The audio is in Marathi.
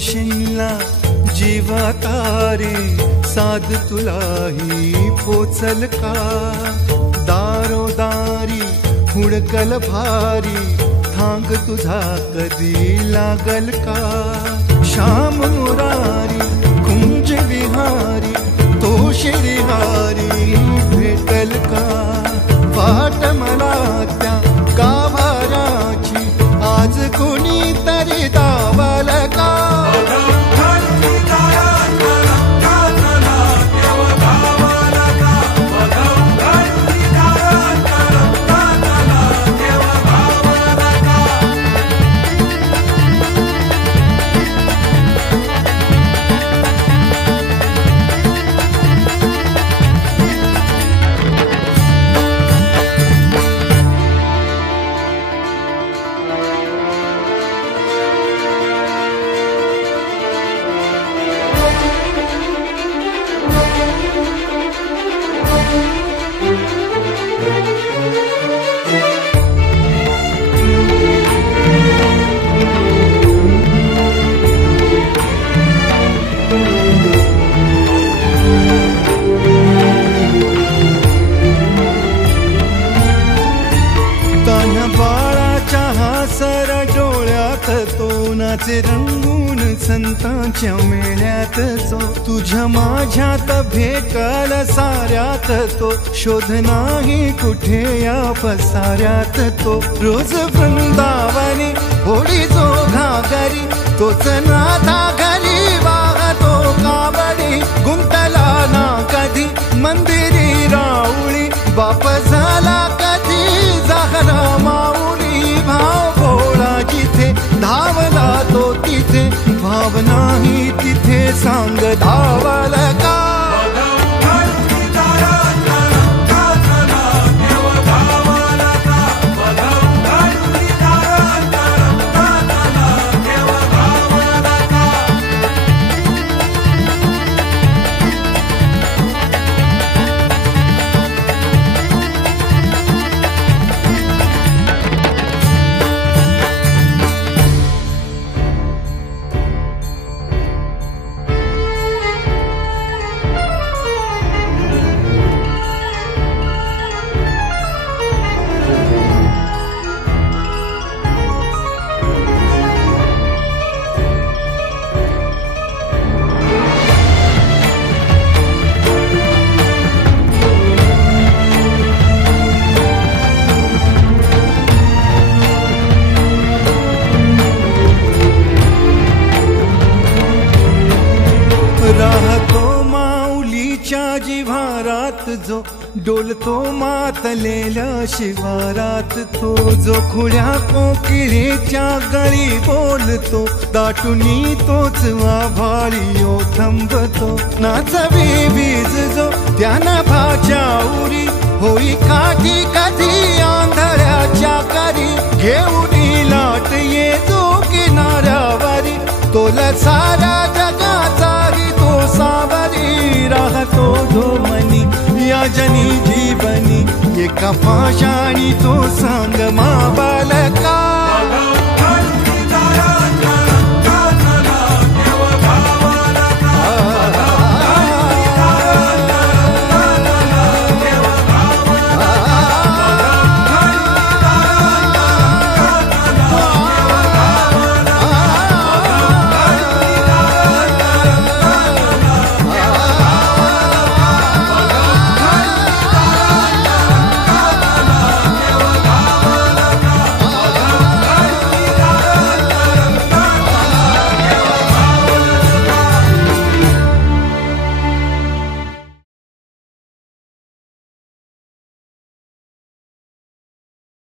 म्हणशीला जीवा तारे साध तुलाही पोचल का दारोदारी हुडकल भारी थांग तुझा कधी लागल का श्याम मुरारी कुंज विहारी तो श्रीहारी भेटल का वाट मला त्या गाभाराची आज कोणी तरी दावल का रंगून संतांच्या मेळ्यात जो तुझ्या माझ्यात भेटल साऱ्यात तो शोध नाही कुठे या पसाऱ्यात तो रोज वृंदावनी होडी जो घागरी तोच नाथा घरी वाहतो कावडी गुंतला ना कधी मंदिरी राऊळी बाप झाला कधी जाहरा माऊली भाव भोळा जिथे धावला तो तिथे भाव नाही तिथे सांग धावल का जो डोलतो मातलेल्या शिवारात तो जो खुळ्या कोकिळेच्या गळी बोलतो दाटुनी तोच आभाळी थांबतो नाचवी वीज जो त्यानं भाच्या उरी होई काठी कधी आंधळ्याच्या करी घेऊन लाट ये जो किनाऱ्यावरी तोला सारा जगाचाही तो सावरी राहतो धोमनी या जनी जीवनी एका पाशाणी तो सांग मा बालका